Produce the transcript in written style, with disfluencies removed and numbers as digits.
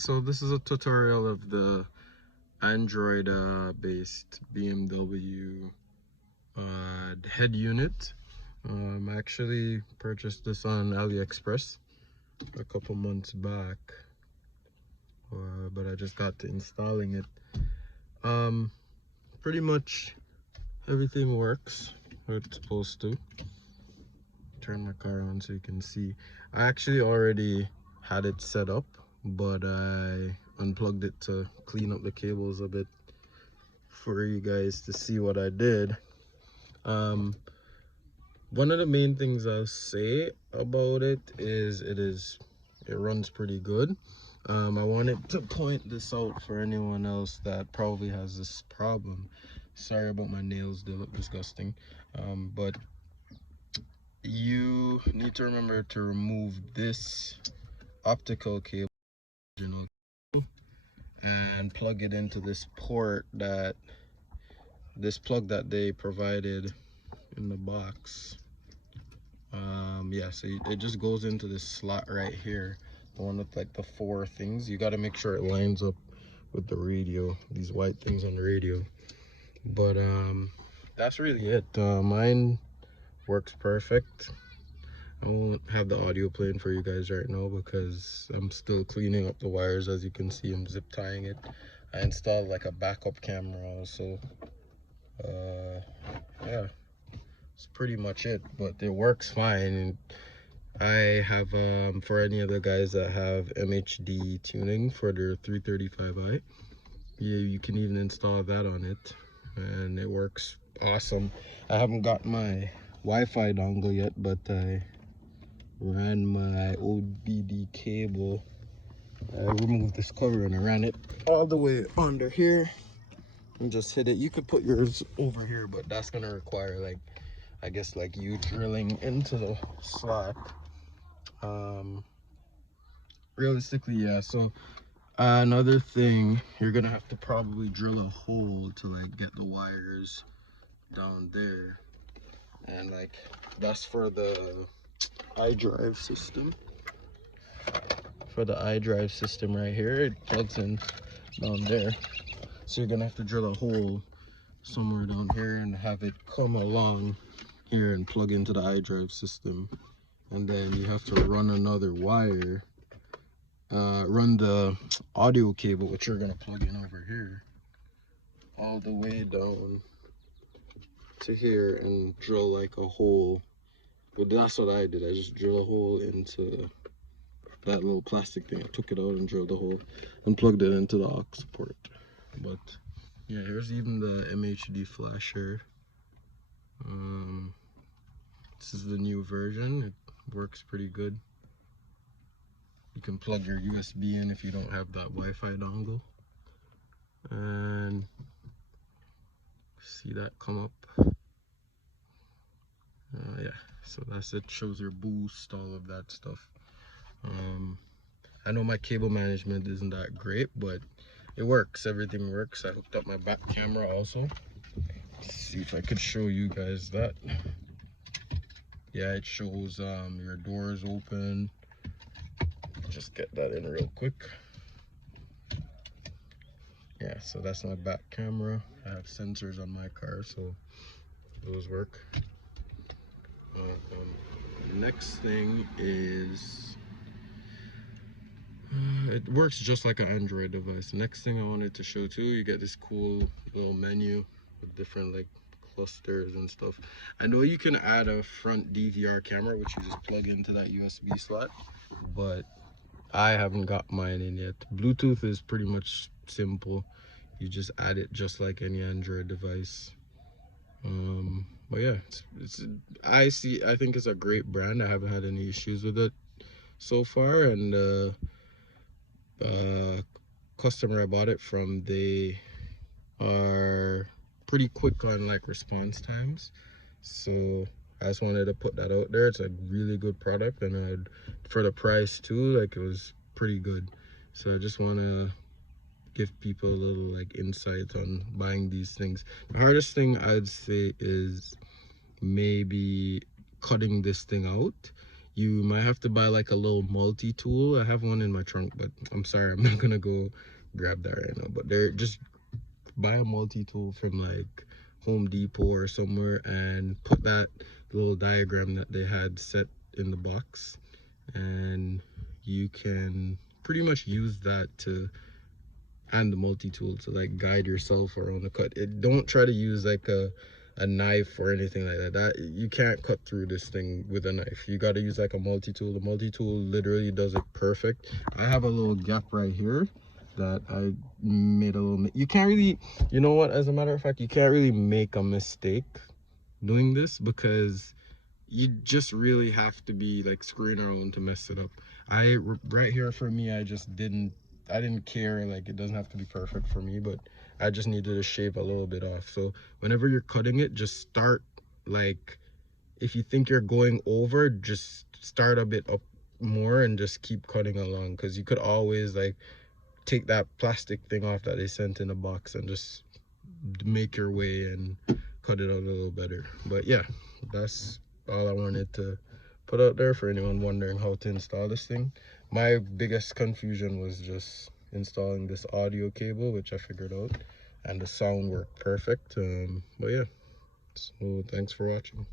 so this is a tutorial of the Android based BMW head unit. I actually purchased this on AliExpress a couple months back, but I just got to installing it. Pretty much everything works where it's supposed to. Turn my car on so you can see. I actually already had it set up, but I unplugged it to clean up the cables a bit for you guys to see what I did. One of the main things I'll say about it is it runs pretty good. I wanted to point this out for anyone else that probably has this problem. Sorry about my nails, they look disgusting. But you need to remember to remove this optical cable and plug it into this port that plug that they provided in the box. Yeah, so it just goes into this slot right here, the one with like the 4 things. You got to make sure it lines up with the radio, these white things on the radio. But that's really it. Mine works perfect. I won't have the audio playing for you guys right now because I'm still cleaning up the wires. As you can see, I'm zip tying it. I installed like a backup camera also. Yeah, it's pretty much it, but it works fine. I have for any other guys that have MHD tuning for their 335i, you can even install that on it, and it works awesome. I haven't got my Wi-Fi dongle yet, but I ran my OBD cable. I removed this cover and I ran it all the way under here and just hit it. You could put yours over here, but that's gonna require, like, I guess, like you drilling into the slot. Realistically, yeah. So another thing, you're gonna have to probably drill a hole to like get the wires down there, and like that's for the iDrive system. For the iDrive system right here, it plugs in down there. So you're gonna have to drill a hole somewhere down here and have it come along here and plug into the iDrive system, and then you have to run another wire, run the audio cable, which you're gonna plug in over here, all the way down to here and drill like a hole. But that's what I did. I just drill a hole into that little plastic thing. I took it out and drilled a hole and plugged it into the aux port. But yeah, here's even the MHD flasher. This is the new version. It works pretty good. You can plug your USB in if you don't have that Wi-Fi dongle, and see that come up. Yeah, so that's it. Shows your boost, all of that stuff. I know my cable management isn't that great, but it works. Everything works. I hooked up my back camera also. Let's see if I could show you guys that. Yeah, it shows your doors open. Just get that in real quick. Yeah, so that's my back camera. I have sensors on my car, so those work. Next thing is, it works just like an Android device. Next thing I wanted to show too, you get this cool little menu with different like clusters and stuff. I know you can add a front DVR camera, which you just plug into that USB slot, but I haven't got mine in yet. Bluetooth is pretty much simple. You just add it just like any Android device. But yeah, I think it's a great brand. I haven't had any issues with it so far, and customer I bought it from, they are pretty quick on like response times, so I just wanted to put that out there. It's a really good product, and for the price too, like, it was pretty good. So I just want to give people a little like insight on buying these things. The hardest thing I'd say is maybe cutting this thing out. you might have to buy like a little multi-tool. I have one in my trunk, but I'm sorry, I'm not gonna go grab that right now. But they're just buy a multi-tool from like Home Depot or somewhere and put that little diagram that they had set in the box, and you can pretty much use that to, and the multi-tool to like guide yourself around the cut. Don't try to use like a knife or anything like that. You can't cut through this thing with a knife. You got to use like a multi-tool. The multi-tool literally does it perfect. I have a little gap right here that I made a little, you can't really, you know what, as a matter of fact, you can't really make a mistake doing this, because you just really have to be like screwing around to mess it up. Right here for me, I didn't care, like it doesn't have to be perfect for me, but I just needed to shave a little bit off. So whenever you're cutting it, just start, like, if you think you're going over, just start a bit up more and just keep cutting along, because you could always like take that plastic thing off that they sent in the box and just make your way and cut it out a little better. But yeah, that's all I wanted to put out there for anyone wondering how to install this thing. My biggest confusion was just installing this audio cable, which I figured out, and the sound worked perfect. But yeah, so thanks for watching.